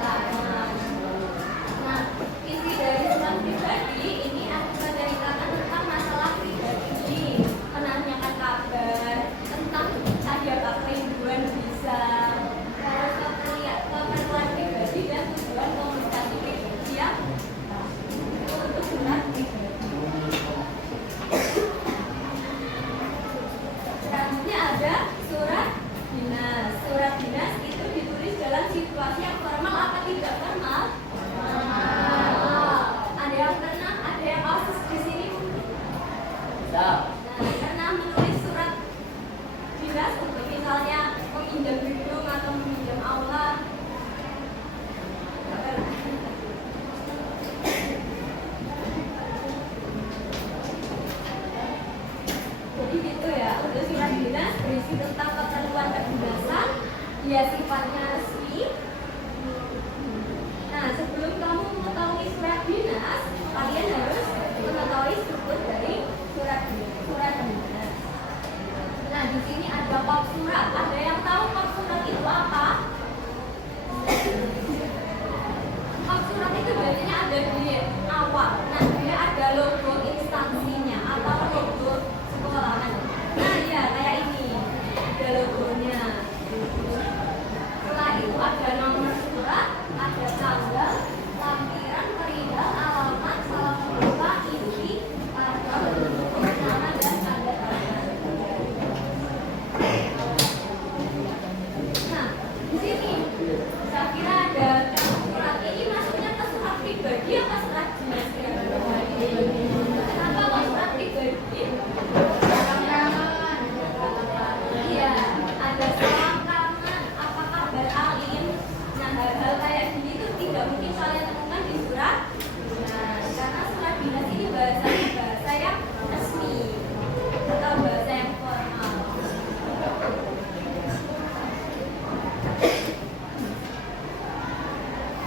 tangan. Nah, isi dari surat pribadi ini aku menceritakan tentang masalah pribadi, menanyakan kabar, tentang ada kerinduan bisa, terus keperluan pribadi dan tujuan komunikasi pribadi yang untuk surat pribadi. Selanjutnya ada surat dinas. Surat dinas itu ditulis dalam situasi yang formal apa tidak formal? Ada yang pernah, ada yang kasus di sini? Nah, pernah menulis surat dinas untuk misalnya meminjam gedung atau meminjam aula? Jadi gitu ya, untuk surat dinas berisi tentang keperluan kedinasan, dia sifatnya resmi. Nah, sebelum kamu mengetahui surat dinas, kalian harus mengetahui struktur dari surat dinas. Nah, di sini ada bab surat. Ada yang tahu bab surat itu apa? Bab surat itu biasanya ada di awal. Nah, dia ada logo instansinya atau logo sekolahan. Nah, ya kayak ini. Ada logonya. Setelah itu ada nomor surat, ada tanggal, lampiran, perihal, alamat, salam terbuka, isi, tanggal, nama dan tanda tangan. Nah, di sini saya kira ada surat ini masuknya ke surat pribadi apa surat dinas? Kenapa kok surat pribadi? Iya, ada salam kangen, apa kabar Alim. Nah, hal-hal kayak gini itu tidak mungkin kalian temukan di surat dinas, karena surat dinas ini bahasa yang resmi atau bahasa yang formal.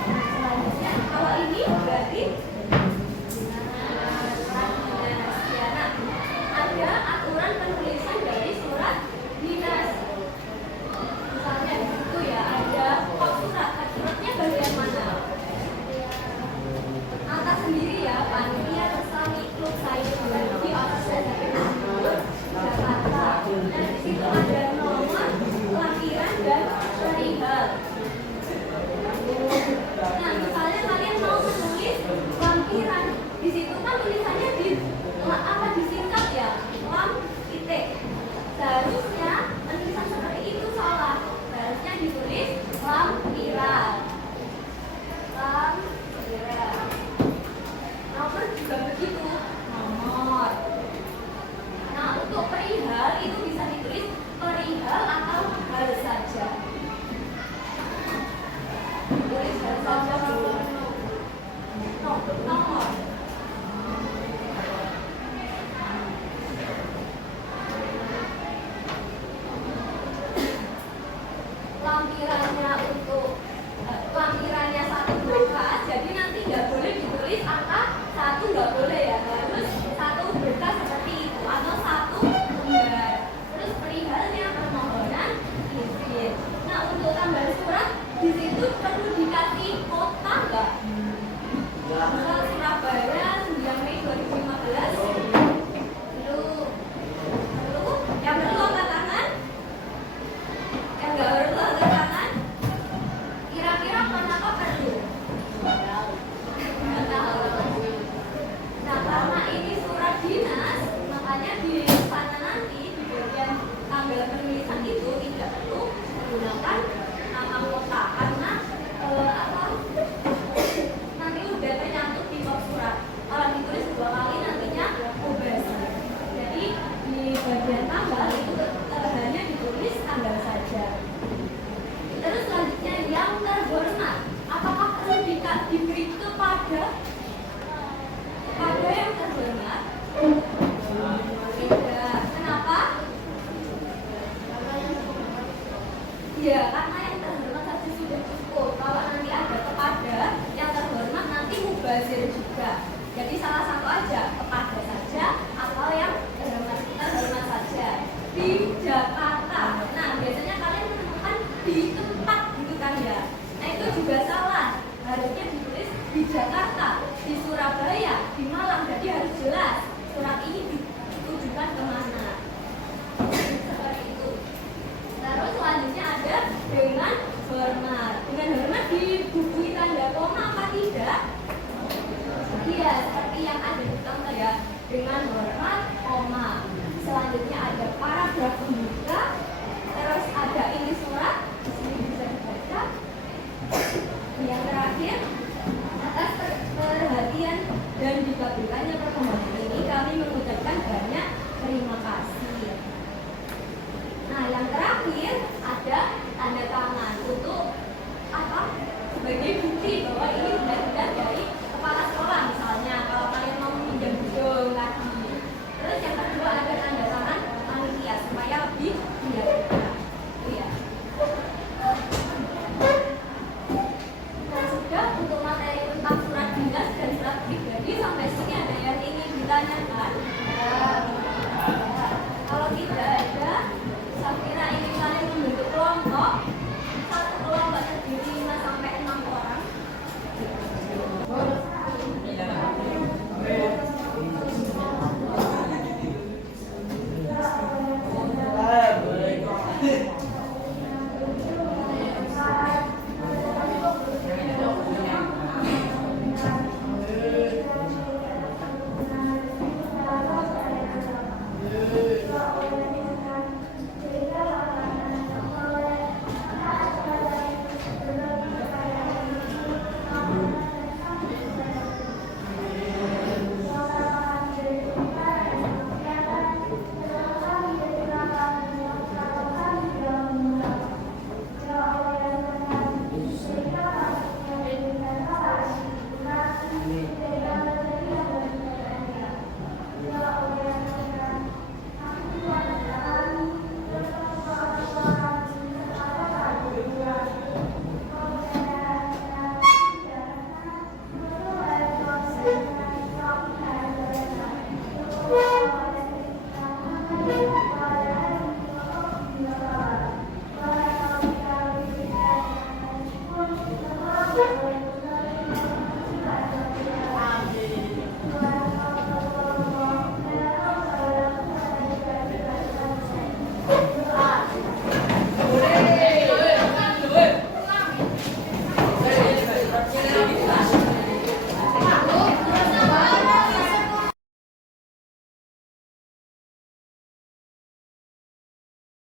Selanjutnya, kalau ini berarti surat dinas. Ya, nah, ada aturan penulisan dari surat dinas. Misalnya di situ ya ada kop surat. Suratnya bagian mana? Angkat sendiri ya, panitia bersama klub saya di offset Jakarta. Nah, di situ ada nomor, lampiran dan perihal. Nah, misalnya kalian mau menulis lampiran, di situ kan tulisannya apa disingkat ya, lam titik. Seharusnya tulisan seperti itu salah. Seharusnya ditulis lampiran. Lampiran. Nomor juga begitu, nomor. Nah, untuk perihal itu bisa ditulis perihal atau hal saja. Tulis hal saja dulu. Nomor. Lampirannya untuk lampirannya 1 berkas, jadi nanti nggak boleh ditulis angka 1, nggak boleh ya, harus 1 berkas seperti itu atau 1 lembar. Terus perihalnya permohonan izin. Nah, untuk tambah surat di situ perlu dikasih kota nggak? Misal Surabaya 9 Mei 2015. Perlu yang perlu angkat tangan, yang nggak perlu angkat tangan. Kira-kira kenapa perlu? Nggak tahu. Nah, karena ini surat dinas, makanya di sana nanti di bagian tanggal penulisan itu tidak perlu menggunakan nama kota karena nanti udah ternyantut di bab surat. Kalau ditulis 2 kali nantinya mubazir. Jadi di bagian tanggal itu hanya ditulis tanggal saja. Terus selanjutnya yang terhormat, apakah perlu diberi kepada yang terhormat? Tidak. Kenapa? Ya, karena yang terhormat saja sudah cukup. Kalau nanti ada kepada yang terhormat nanti mubazir juga. Jadi salah satu aja, kepada saja atau yang terhormat saja. Di Jakarta. Nah, biasanya kalian menemukan di tempat gitu kan ya. Nah, itu juga salah. harusnya ditulis di Jakarta, di Surabaya, di Malang. Jadi harus jelas surat ini ditujukan kemana. Seperti itu. Terus selanjutnya ada dengan hormat. Dengan hormat dibubui tanda koma apa tidak? Iya, seperti yang ada di contoh ya. Dengan hormat, koma. Selanjutnya ada paragraf pembuka. Terus ada ini surat. Di sini bisa dibaca. Yang terakhir, atas perhatian dan dikabulkannya permohonan ini kami mengucapkan banyak terima kasih. Nah, yang terakhir ada tanda tangan untuk apa? Sebagai bukti bahwa ini benar-benar dari kepala sekolah, misalnya kalau kalian mau meminjam gedung lagi. Terus yang kedua ada tanda tangan panitia supaya lebih biasa. Iya. Nah, sudah untuk materi tentang surat dinas dan surat pribadi sampai sini ada yang ingin ditanyakan? Kalau tidak ada, saya kira ini kalian membentuk kelompok. Satu kelompok terdiri 5 sampai 6 orang.